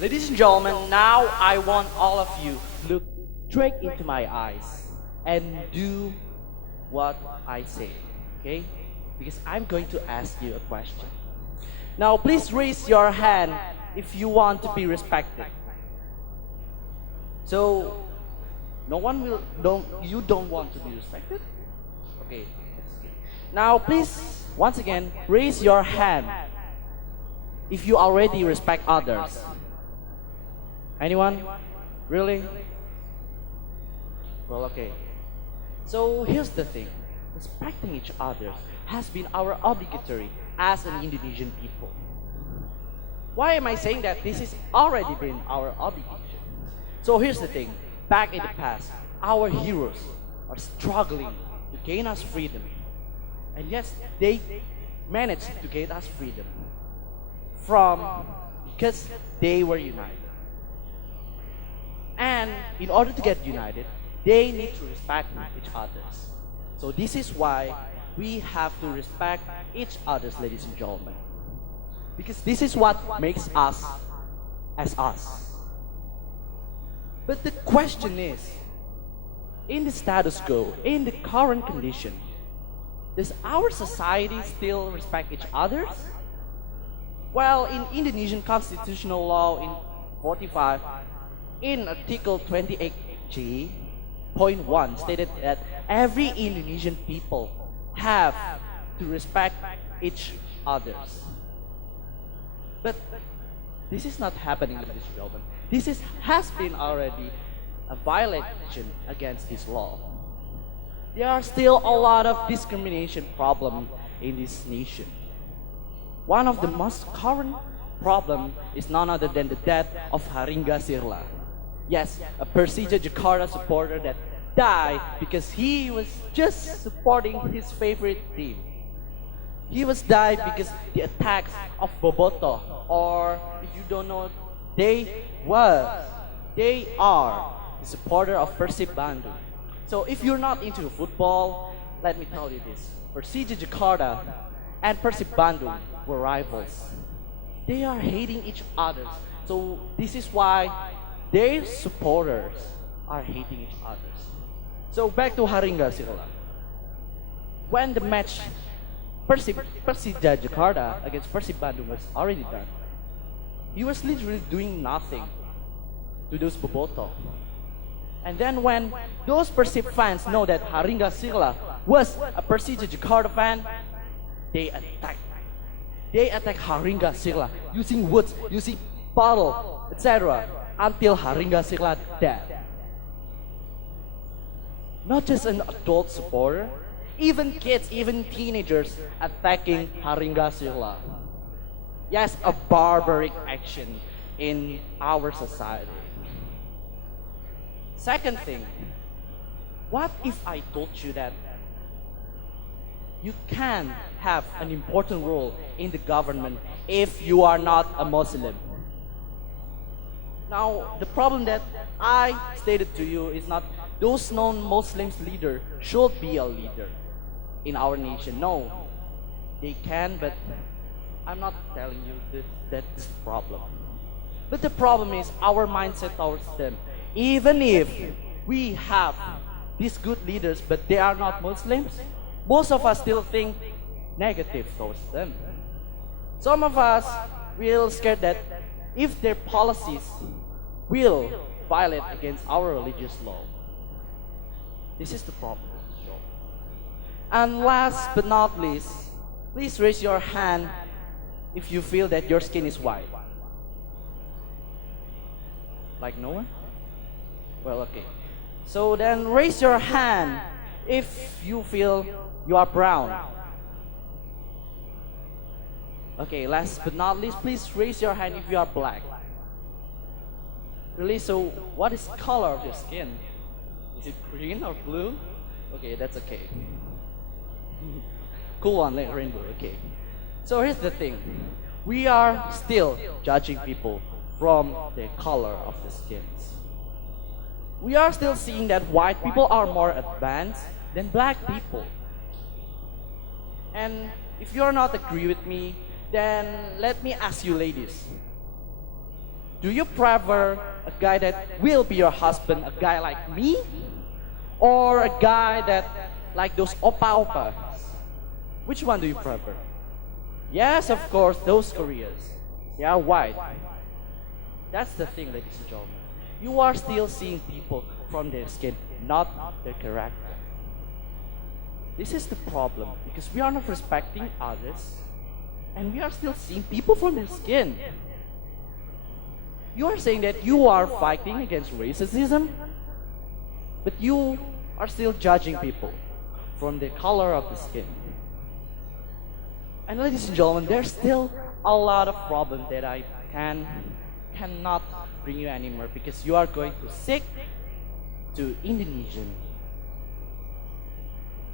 Ladies and gentlemen, now I want all of you look straight into my eyes and do what I say, okay? Because I'm going to ask you a question. Now, please raise your hand if you want to be respected. So, no one will, don't, you don't want to be respected? Okay, that's good. Now, please, once again, raise your hand if you already respect others. Anyone? Really? Well, okay. So here's the thing. Respecting each other has been our obligatory as an Indonesian people. Why am I saying that? This has already been our obligation. So here's the thing. Back in the past, our heroes are struggling to gain us freedom. And yes, they managed to gain us freedom from because they were united. And in order to get united, they need to respect each other. So this is why we have to respect each other, ladies and gentlemen. Because this is what makes us as us. But the question is, in the status quo, in the current condition, does our society still respect each other? Well, in Indonesian constitutional law in 45, in Article 28G, point 1 stated that every Indonesian people have to respect each others. But this is not happening in this government. Has been already a violation against this law. There are still a lot of discrimination problem in this nation. One of the most current problem is none other than the death of Haringga Sirla. Yes, a Persija Jakarta supporter that died because he was just supporting his favorite team. He was died because the attacks of Boboto, or if you don't know, they are the supporter of Persib Bandung. So if you're not into football, let me tell you this: Persija Jakarta and Persib Bandung were rivals. They are hating each other. So this is why their supporters are hating each other. So back to Haringga Sirla. When the match Persija Jakarta against Persib Bandung was already done, he was literally doing nothing to those Boboto. And then when those Persib fans know that Haringga Sirla was a Persija Jakarta fan, they attacked. They attacked Haringga Sirla using wood, using bottle, etc. until Haringga Sirla died. Not just an adult supporter, even kids, even teenagers attacking Haringga Sirla. Yes, a barbaric action in our society. Second thing, what if I told you that you can have an important role in the government if you are not a Muslim? Now, the problem that I stated to you is not those non-Muslims leader should be a leader in our nation. No, they can, but I'm not telling you that's the problem. But the problem is our mindset towards them. Even if we have these good leaders, but they are not Muslims, most of us still think negative towards them. Some of us will scared that if their policies will violate against our religious law. This is the problem. And last but not least, please raise your hand if you feel that your skin is white. Like no one? Well, okay. So then raise your hand if you feel you are brown. Okay, last but not least, please raise your hand if you are black. Really? So what is the color of your skin? Is it green or blue? Okay, that's okay. Cool one, like rainbow, okay. So here's the thing. We are still judging people from the color of the skins. We are still seeing that white people are more advanced than black people. And if you're not agree with me, then let me ask you ladies. Do you prefer a guy that will be your husband, a guy like me? Or a guy that like those opa-opas? Which one do you prefer? Yes, of course, those Koreans. They are white. That's the thing, ladies and gentlemen. You are still seeing people from their skin, not their character. This is the problem, because we are not respecting others, and we are still seeing people from their skin. You are saying that you are fighting against racism, but you are still judging people from the color of the skin. And ladies and gentlemen, there's still a lot of problems that I cannot bring you anymore, because you are going to stick to Indonesian.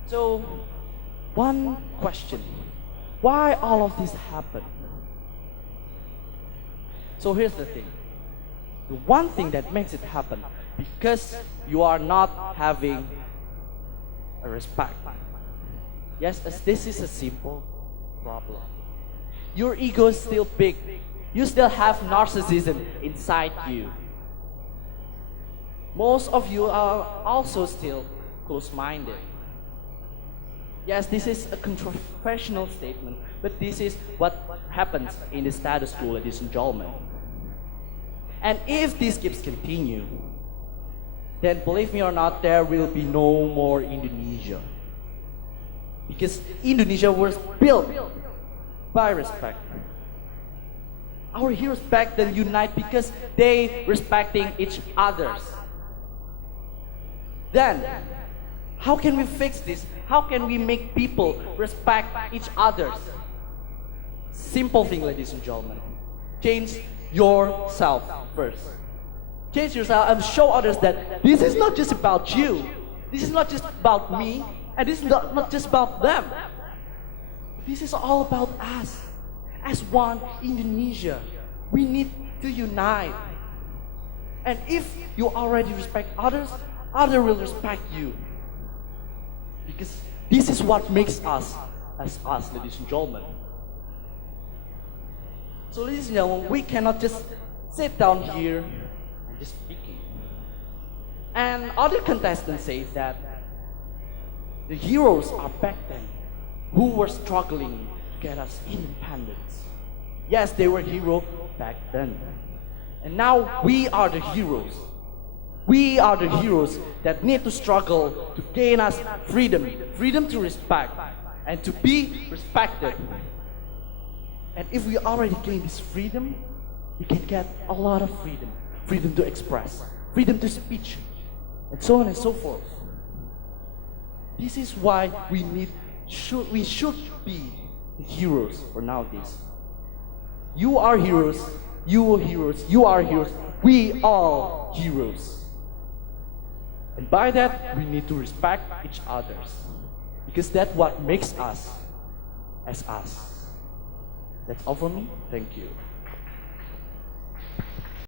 So, one question: why all of this happen? So here's the thing. The one thing that makes it happen, because you are not having a respect. Yes, as this is a simple problem. Your ego is still big. You still have narcissism inside you. Most of you are also still close-minded. Yes, this is a controversial statement, but this is what happens in the status quo, ladies and gentlemen. And if this keeps continue, then believe me or not, there will be no more Indonesia. Because Indonesia was built by respect. Our heroes back then unite because they respecting each others. Then, how can we fix this? How can we make people respect each others? Simple thing, ladies and gentlemen. Change yourself first. Change yourself and show others that this is not just about you. This is not just about me. And this is not just about them. This is all about us. As one Indonesia, we need to unite. And if you already respect others, others will respect you. Because this is what makes us as us, ladies and gentlemen. So ladies and gentlemen, we cannot just sit down here and just speaking. And other contestants say that the heroes are back then who were struggling to get us independence. Yes, they were heroes back then. And now we are the heroes. We are the heroes that need to struggle to gain us freedom. Freedom to respect and to be respected. And if we already gain this freedom, we can get a lot of freedom. Freedom to express, freedom to speech, and so on and so forth. This is why we should be the heroes for nowadays. You are heroes, you are heroes, you are heroes, we are heroes. And by that, we need to respect each other. Because that's what makes us as us. That's all from me. Thank you.